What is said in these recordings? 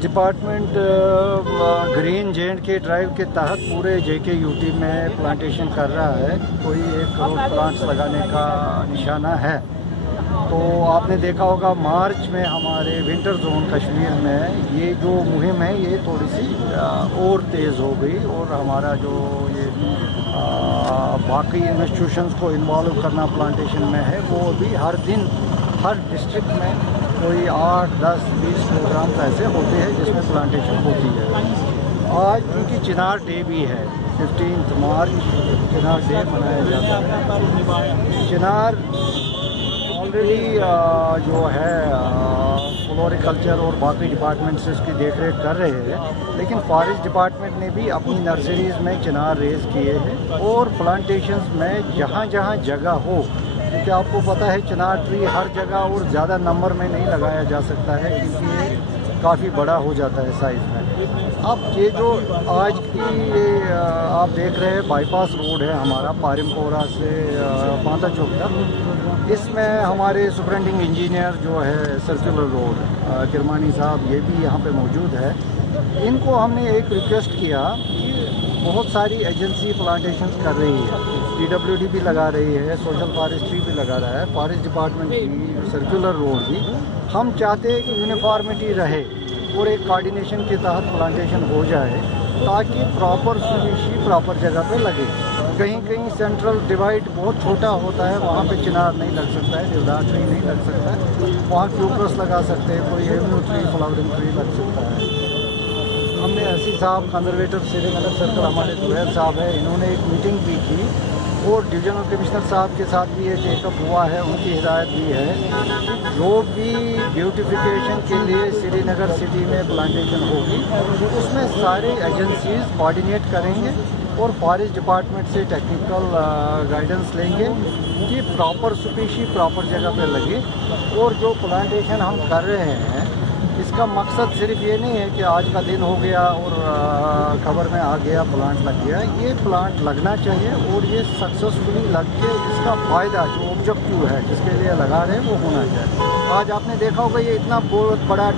Forest department green J&K drive के तहत पूरे JK UT में प्लांटेशन कर रहा है। कोई 1 करोड़ प्लांट्स लगाने का निशाना है। तो आपने देखा होगा मार्च में हमारे विंटर जोन कश्मीर में ये जो मुहिम है ये थोड़ी सी और तेज़ हो गई, और हमारा जो ये बाकी इंस्टीट्यूशंस को इन्वॉल्व करना प्लांटेशन में है, वो भी हर दिन हर डिस्ट्रिक्ट में कोई 8, 10, 20 प्रोग्राम ऐसे होते हैं जिसमें प्लांटेशन होती है। आज क्योंकि चिनार डे भी है, 15 मार्च चिनार डे मनाया जाता है। चिनार ऑलरेडी जो है फ्लोरिकल्चर और बाकी डिपार्टमेंट्स इसकी देखरेख कर रहे हैं, लेकिन फॉरेस्ट डिपार्टमेंट ने भी अपनी नर्सरीज़ में चिनार रेज़ किए हैं और प्लांटेशंस में जहाँ जहाँ जगह हो, क्योंकि आपको पता है चिनार ट्री हर जगह और ज़्यादा नंबर में नहीं लगाया जा सकता है, क्योंकि ये काफ़ी बड़ा हो जाता है साइज़ में। अब ये जो आज की आप देख रहे हैं बाईपास रोड है हमारा पारिमपोरा से पांता चौक तक, इसमें हमारे सुपरिटेंडिंग इंजीनियर जो है सर्कुलर रोड किरमानी साहब ये भी यहाँ पे मौजूद है। इनको हमने एक रिक्वेस्ट किया कि बहुत सारी एजेंसी प्लांटेशन कर रही है, PWD भी लगा रही है, सोशल फॉरेस्ट्री भी लगा रहा है, फॉरेस्ट डिपार्टमेंट भी, सर्कुलर रोड भी। हम चाहते हैं कि यूनिफॉर्मिटी रहे और एक कोऑर्डिनेशन के तहत प्लांटेशन हो जाए, ताकि प्रॉपर स्पीशीज प्रॉपर जगह पे लगे। कहीं कहीं सेंट्रल डिवाइड बहुत छोटा होता है, वहाँ पे चिनार नहीं लग सकता है, देवदार ट्री नहीं लग सकता है, वहाँ क्यूकस लगा सकते हैं, कोई एवेन्यू ट्री, फ्लावरिंग ट्री लग सकता है। हमने एससी साहब कंजर्वेटर श्रीनगर सर्कल हमारे जुबैर साहब है, इन्होंने एक मीटिंग भी की और डिविजनल कमिश्नर साहब के साथ भी ये टेकअप हुआ है, उनकी हिदायत भी है जो भी ब्यूटिफिकेशन के लिए श्रीनगर सिटी में प्लांटेशन होगी उसमें सारे एजेंसीज कोऑर्डिनेट करेंगे और फॉरेस्ट डिपार्टमेंट से टेक्निकल गाइडेंस लेंगे कि प्रॉपर स्पीशीज प्रॉपर जगह पर लगे। और जो प्लांटेशन हम कर रहे हैं इसका मकसद सिर्फ ये नहीं है कि आज का दिन हो गया और खबर में आ गया प्लांट लग गया, ये प्लांट लगना चाहिए और ये सक्सेसफुली लग के इसका फ़ायदा जो ऑब्जेक्टिव है जिसके लिए लगा रहे हैं वो होना चाहिए। आज आपने देखा होगा ये इतना बहुत बड़ा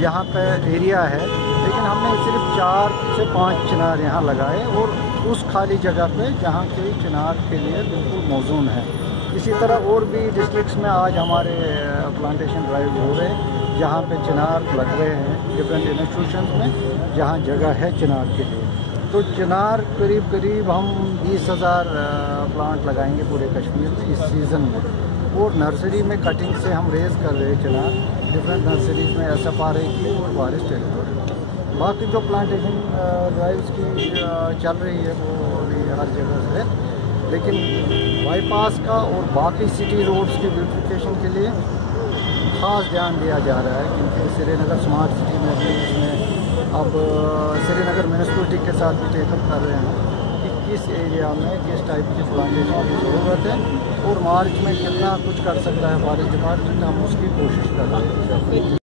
यहाँ पे एरिया है, लेकिन हमने सिर्फ 4 से 5 चिनार यहाँ लगाए और उस खाली जगह पे जहाँ के चिनार के लिए बिल्कुल मौजूद है। इसी तरह और भी डिस्ट्रिक्ट्स में आज हमारे प्लांटेशन ड्राइव हो रहे हैं जहाँ पे चिनार लग रहे हैं डिफरेंट इंस्टीट्यूशंस में जहाँ जगह है चिनार के लिए। तो चिनार करीब करीब हम 20,000 प्लांट लगाएंगे पूरे कश्मीर में इस सीज़न में, और नर्सरी में कटिंग से हम रेज़ कर रहे हैं चिनार डिफरेंट नर्सरीज में SFRA की और फॉरेस्ट टेरिटोरी। बाकी जो प्लांटेशन ड्राइव्स की चल रही है वो अभी हर जगह से, लेकिन बाईपास का और बाकी सिटी रोड्स की ब्यूटिफिकेशन के लिए ख़ास ध्यान दिया जा रहा है, क्योंकि श्रीनगर स्मार्ट सिटी में भी इसमें अब श्रीनगर म्यूनिसिपलिटी के साथ भी टेकअप कर रहे हैं कि किस एरिया में किस टाइप की प्लांटेशन की ज़रूरत है और मार्च में कितना कुछ कर सकता है फॉरेस्ट डिपार्टमेंट, हम उसकी कोशिश कर रहे हैं।